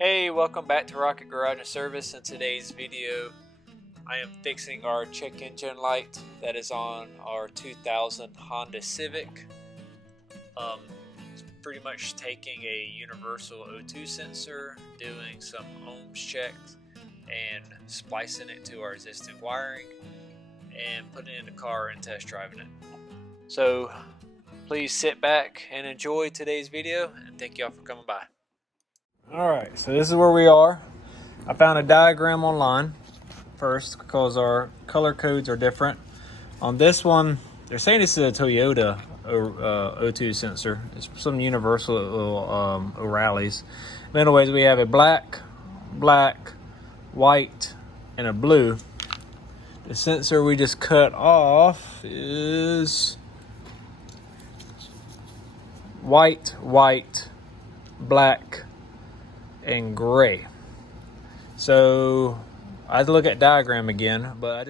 Hey, welcome back to Rocket Garage and Service. In today's video, I am fixing our check engine light that is on our 2000 Honda Civic. It's pretty much taking a universal O2 sensor, doing some ohms checks, and splicing it to our existing wiring, and putting it in the car and test driving it. So please sit back and enjoy today's video, and thank y'all for coming by. Alright, so this is where we are. I found a diagram online first because our color codes are different. On this one, they're saying this is a Toyota O2 sensor. It's some universal O'Reilly's. But anyways, we have a black, white, and a blue. The sensor we just cut off is white, black, and gray. So I had to look at diagram again, but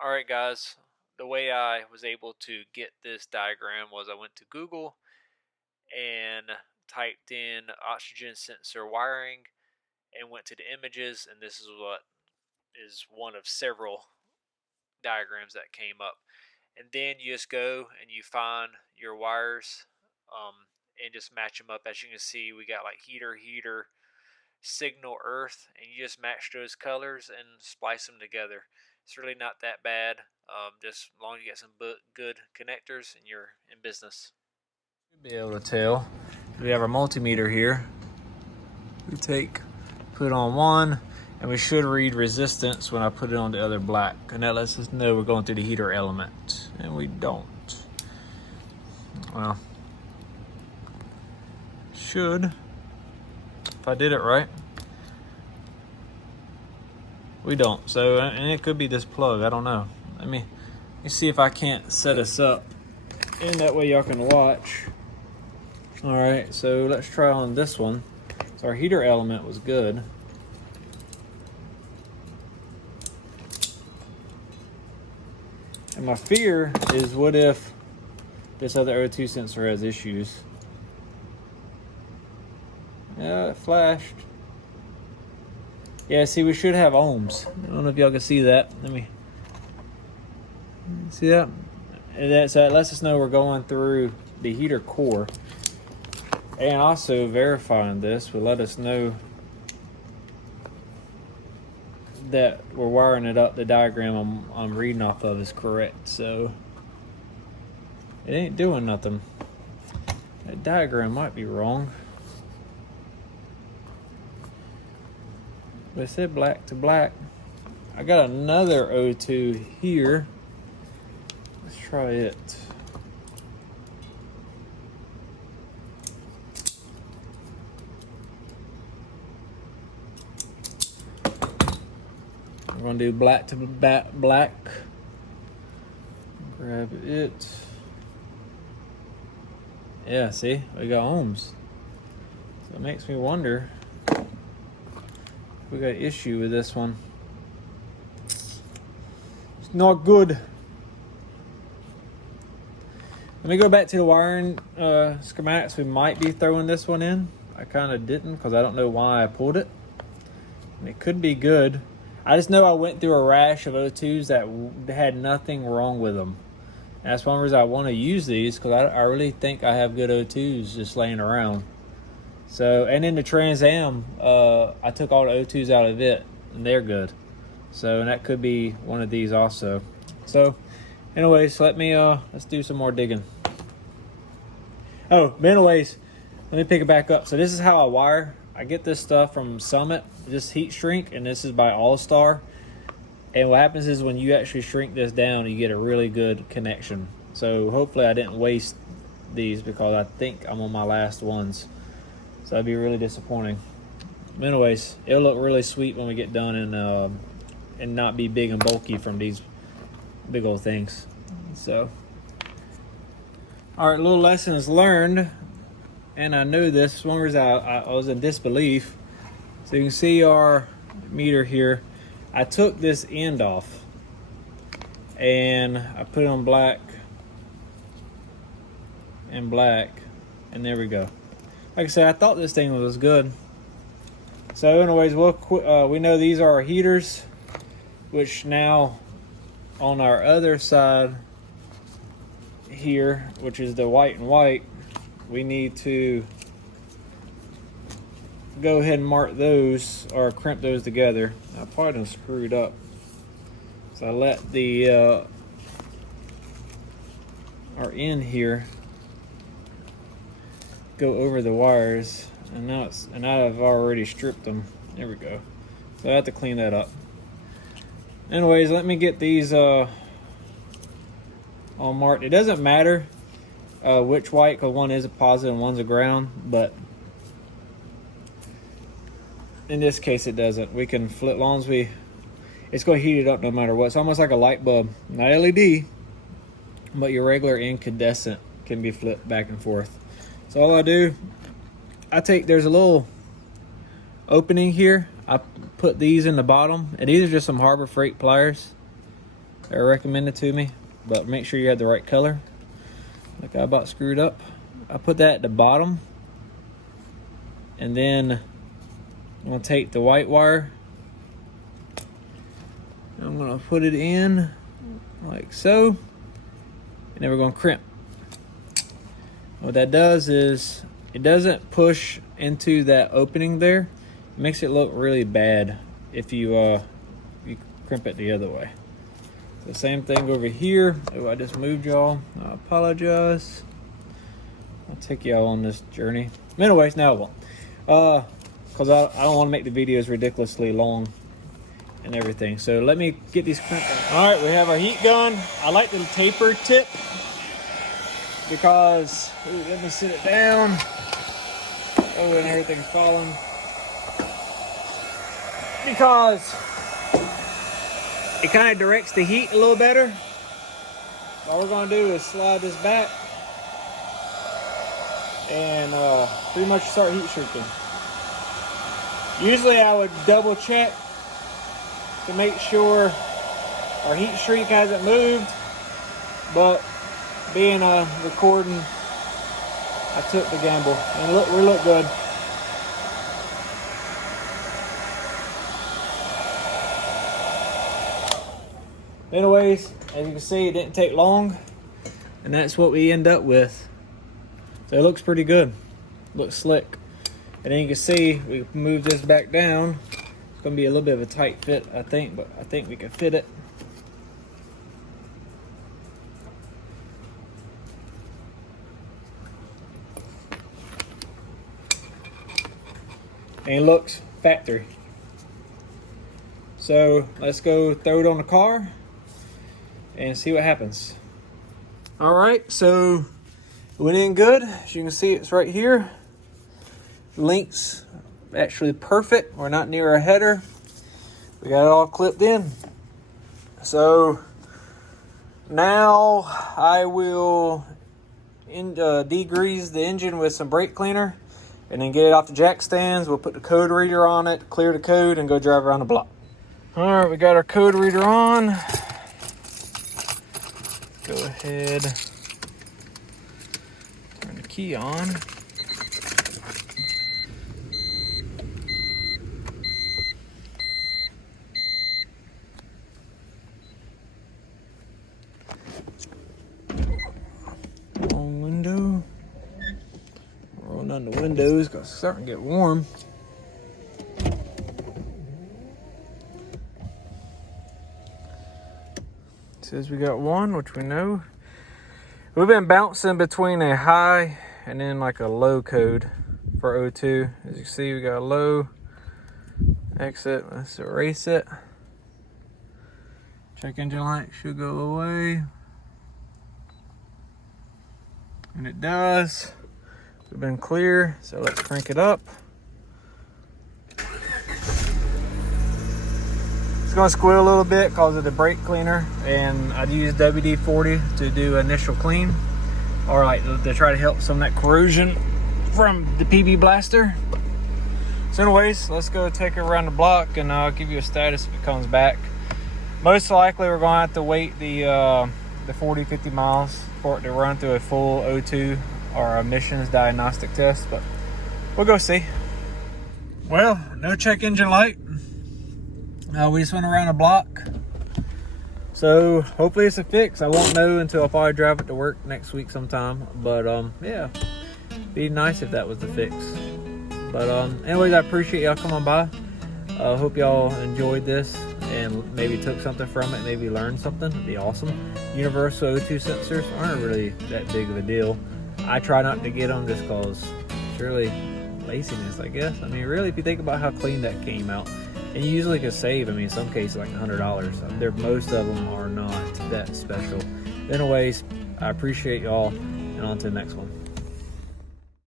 all right guys, the way I was able to get this diagram was I went to Google and typed in oxygen sensor wiring and went to the images, and this is what is one of several diagrams that came up. And then you just go and you find your wires and just match them up. As you can see, we got like heater, signal, earth, and you just match those colors and splice them together. It's really not that bad, just as long as you get some good connectors and you're in business. You'll be able to tell. We have our multimeter here. We put on one, and we should read resistance when I put it on the other black, and that lets us know we're going through the heater element, and we don't. Well, should, if I did it right. We don't. So, and it could be this plug. I don't know. Let me see if I can't set us up, and that way y'all can watch. All right. So let's try on this one. So our heater element was good. And my fear is, what if this other O2 sensor has issues? Yeah, it flashed. Yeah, see, we should have ohms. I don't know if y'all can see that. Let me see that. And so that lets us know we're going through the heater core. And also verifying this will let us know that we're wiring it up. The diagram I'm reading off of is correct. So it ain't doing nothing. That diagram might be wrong. But it said black to black. I got another O2 here. Let's try it. We're gonna do black to black. Grab it. Yeah, see, we got ohms. So it makes me wonder. We got an issue with this one. It's not good. Let me go back to the wiring schematics. We might be throwing this one in. I kind of didn't because I don't know why I pulled it. And it could be good. I just know I went through a rash of O2s that had nothing wrong with them. And that's one reason I want to use these, because I really think I have good O2s just laying around. So, and in the Trans Am, I took all the O2s out of it, and they're good. So, and that could be one of these also. So, anyways, let's do some more digging. Oh, but anyways, let me pick it back up. So this is how I wire. I get this stuff from Summit, this heat shrink, and this is by All-Star. And what happens is when you actually shrink this down, you get a really good connection. So hopefully I didn't waste these, because I think I'm on my last ones. So that'd be really disappointing. But anyways, it'll look really sweet when we get done, and not be big and bulky from these big old things. So, all right, little lessons learned. And I knew this. One reason I was in disbelief. So you can see our meter here. I took this end off, and I put it on black and black, and there we go. Like I said, I thought this thing was good. So anyways, we know these are our heaters, which now on our other side here, which is the white and white, we need to go ahead and mark those or crimp those together. I probably done screwed up. So I let the our end here go over the wires, and I've already stripped them. There we go. So I have to clean that up. Anyways, let me get these all marked. It doesn't matter which white, because one is a positive and one's a ground, but in this case it doesn't. We can flip, as long as it's going to heat it up no matter what. It's almost like a light bulb, not LED, but your regular incandescent can be flipped back and forth. So all I do, there's a little opening here. I put these in the bottom, and these are just some Harbor Freight pliers. They're recommended to me, but make sure you have the right color. Like I about screwed up. I put that at the bottom, and then I'm gonna take the white wire. I'm gonna put it in like so, and then we're gonna crimp. What that does is it doesn't push into that opening there. It makes it look really bad if you crimp it the other way. The same thing over here. Oh, I just moved y'all. I apologize. I'll take y'all on this journey. Anyways, now I won't. Because I don't want to make the videos ridiculously long and everything. So let me get these crimped. All right, we have our heat gun. I like the taper tip because, let me sit it down. Oh, and everything's falling. Because it kind of directs the heat a little better. All we're gonna do is slide this back and pretty much start heat shrinking. Usually I would double check to make sure our heat shrink hasn't moved, but being a recording, I took the gamble, and look, we look good. Anyways, as you can see, it didn't take long, and that's what we end up with. So it looks pretty good, looks slick. And then you can see we move this back down. It's gonna be a little bit of a tight fit, I think, but I think we can fit it. And it looks factory. So let's go throw it on the car and see what happens. All right, so it went in good. As you can see, it's right here. Links actually perfect. We're not near our header. We got it all clipped in. So now I will degrease the engine with some brake cleaner and then get it off the jack stands. We'll put the code reader on it, clear the code, and go drive around the block. All right, we got our code reader on. Go ahead, turn the key on. Long window. Rolling down the windows because it's starting to get warm. Says we got one, which we know. We've been bouncing between a high and then like a low code for O2. As you can see, we got a low. Exit. Let's erase it. Check engine light should go away. And it does. We've been clear, so let's crank it up. It's gonna squeal a little bit because of the brake cleaner, and I'd use WD-40 to do initial clean, or like to try to help some of that corrosion from the PB blaster. So anyways, let's go take it around the block and I'll give you a status if it comes back. Most likely we're gonna have to wait the 40-50 miles for it to run through a full O2 or emissions diagnostic test, but we'll go see. Well, no check engine light. We just went around a block. So hopefully it's a fix. I won't know until I probably drive it to work next week sometime. But yeah, be nice if that was the fix. But anyways, I appreciate y'all coming by. Hope y'all enjoyed this and maybe took something from it, maybe learned something. It'd be awesome. Universal O2 sensors aren't really that big of a deal. I try not to get them just because it's really laziness, I guess. I mean, really, if you think about how clean that came out, and you usually can save, I mean, in some cases like $100. Most of them are not that special. Anyways, I appreciate y'all, and on to the next one.